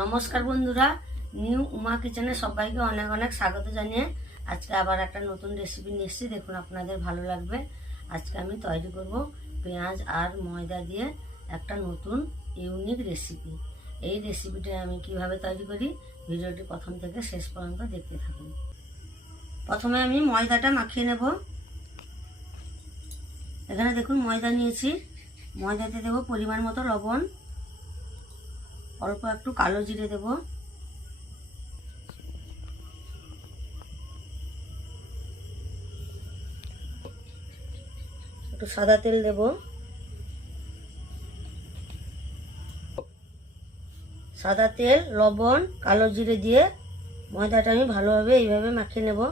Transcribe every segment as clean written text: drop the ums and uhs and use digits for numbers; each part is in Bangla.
নমস্কার বন্ধুরা, নিউ উমা কিচেনে সবাইকে অনেক অনেক স্বাগত জানিয়ে আজকে আবার একটা নতুন রেসিপি নিয়ে এসেছি। দেখুন, আপনাদের ভালো লাগবে। আজকে আমি তৈরি করব পেঁয়াজ আর ময়দা দিয়ে একটা নতুন ইউনিক রেসিপি। এই রেসিপিটা আমি কিভাবে তৈরি করি, ভিডিওটি প্রথম থেকে শেষ পর্যন্ত দেখতে থাকুন। প্রথমে আমি ময়দাটা মাখিয়ে নেব। এখানে দেখুন ময়দা নিয়েছি। ময়দাতে দেব পরিমাণ মতো লবণ, অল্প একটু কালো জিরে দেব, একটু সাদা তেল দেব, সাদা তেল, লবণ, কালো জিরে দিয়ে ময়দাটা আমি ভালোভাবে এইভাবে মাখিয়ে নেব।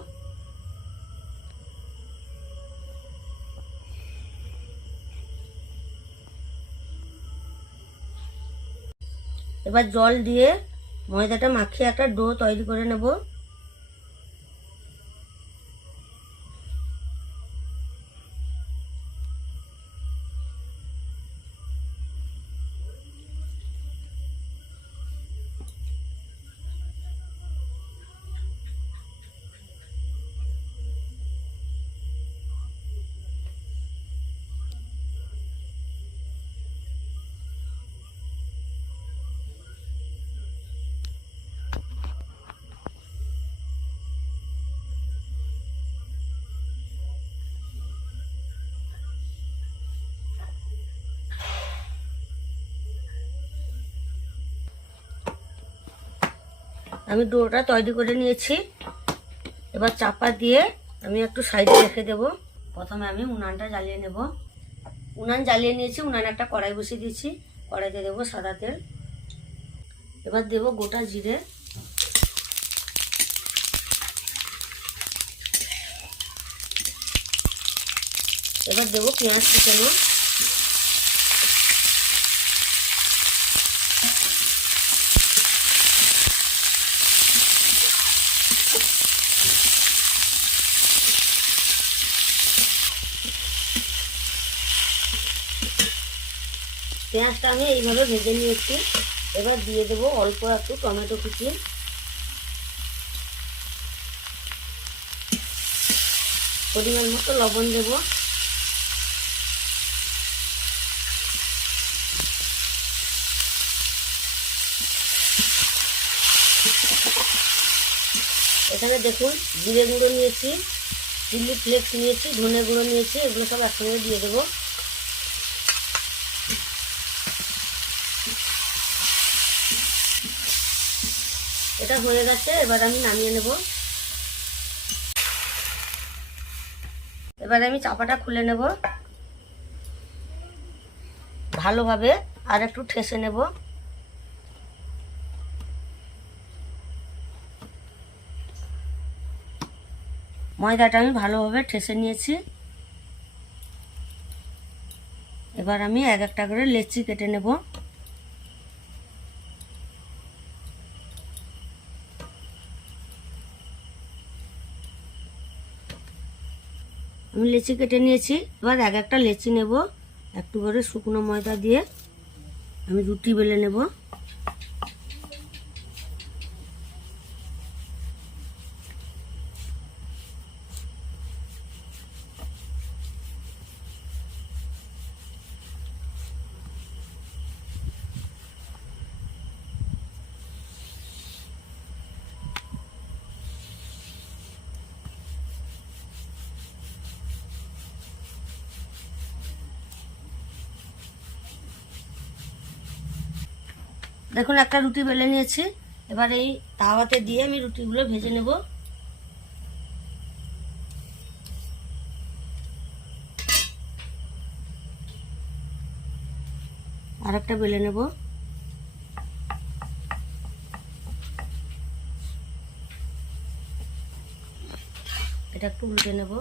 এবার জল দিয়ে ময়দাটা মাখিয়ে একটা ডো তৈরি করে নেব। আমি ডোটা তৈরি করে নিয়েছি। এবার চাপা দিয়ে আমি একটু সাইডে রেখে দেব। প্রথমে আমি উনানটা জ্বালিয়ে নেব। উনান জ্বালিয়ে নিয়েছি। উনানে একটা কড়াই বসিয়ে দিয়েছি। কড়াইতে দেব সাদা তেল। এবার দেব গোটা জিরে, এবার দেব পেঁয়াজ কুচানো, পেঁয়াজটা আমি এইভাবে ভেজে নিয়েছি। এবার দিয়ে দেবো অল্প একটু টমেটো কুচি, পরিমাণ মতো লবণ দেব, এখানে দেখুন জিরে গুঁড়ো নিয়েছি, চিলি ফ্লেক্স নিয়েছি, ধনে গুঁড়ো নিয়েছি, এগুলো সব একসঙ্গে দিয়ে দেবো। এটা হয়ে গেছে। এবার আমি নামিয়ে নেব। এবার আমি চাপাটা খুলে নেব, ভালোভাবে আর একটু ঠেসে নেব। ময়দাটা আমি ভালোভাবে ঠেসে নিয়েছি। এবার আমি এক একটা করে লেচি কেটে নেব। আমি লেচি কেটে নিয়েছি। এবার এক একটা লেচি নেব। একটু করে শুকনো ময়দা দিয়ে আমি রুটি বেলে নেব। দেখুন একটা রুটি বেলে নিয়েছি। এবার এই তাওয়াতে দিয়ে আমি রুটিগুলো ভেজে নেব। আর একটা বেলে নেব। এটা একটু উল্টে নেব।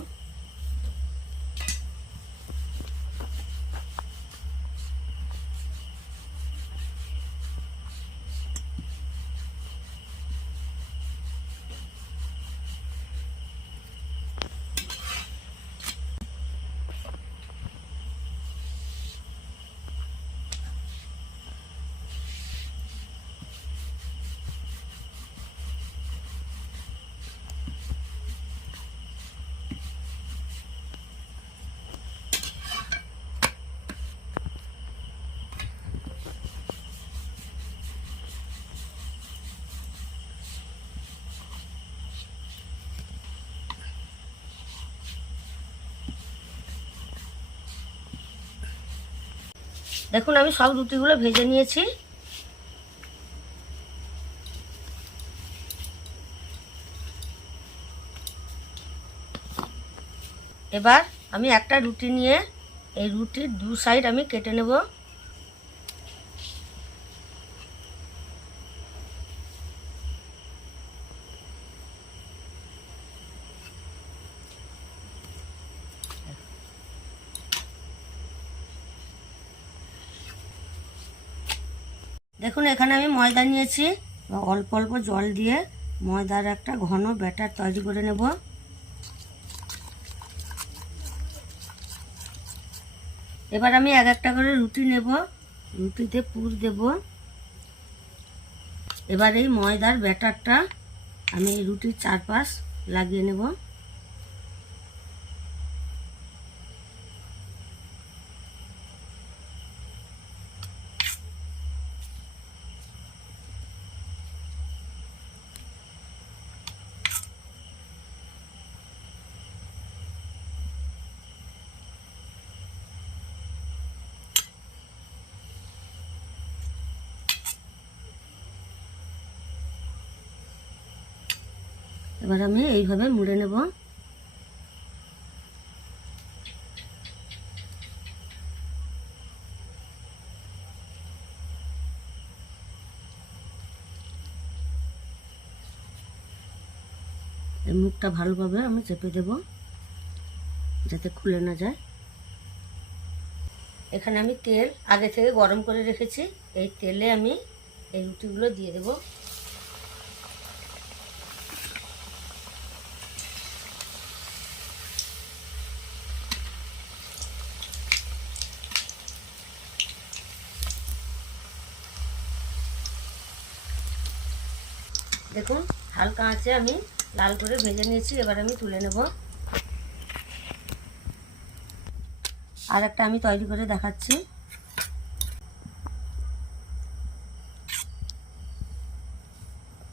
দেখুন আমি সব রুটিগুলো ভেজে নিয়েছি। এবার আমি একটা রুটি নিয়ে এই রুটির দু সাইড আমি কেটে নেব। দেখুন এখানে আমি ময়দা নিয়েছি, অল্প অল্প জল দিয়ে ময়দার একটা ঘন ব্যাটার তৈরি করে নেব। এবার আমি এক একটা করে রুটি নেব, রুটিতে পুর দেব। এবার এই ময়দার ব্যাটারটা আমি এই রুটির চারপাশ লাগিয়ে নেব। এবার আমি এইভাবে মুড়ে নেব। এই মুখটা ভালোভাবে আমি চেপে দেব যাতে খুলে না যায়। এখানে আমি তেল আগে থেকে গরম করে রেখেছি, এই তেলে আমি এই রুটিগুলো দিয়ে দেব। দেখুন হালকা আঁচে আমি লাল করে ভেজে নিয়েছি, এবার আমি তুলে নেব। আর একটা আমি তৈরি করে দেখাচ্ছি।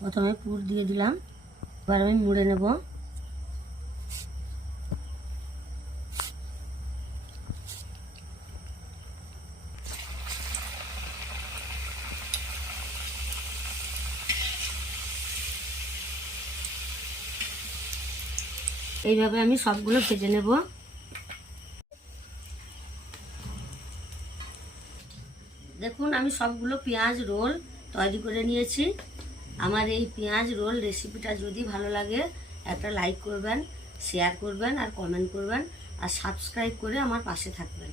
প্রথমে পুর দিয়ে দিলাম, এবার আমি মুড়ে নেব। এইভাবে আমি সবগুলো ভেজে নেব। দেখুন আমি সবগুলো পেঁয়াজ রোল তৈরি করে নিয়েছি। আমার এই পেঁয়াজ রোল রেসিপিটা যদি ভালো লাগে একটা লাইক করবেন, শেয়ার করবেন আর কমেন্ট করবেন আর সাবস্ক্রাইব করে আমার পাশে থাকবেন।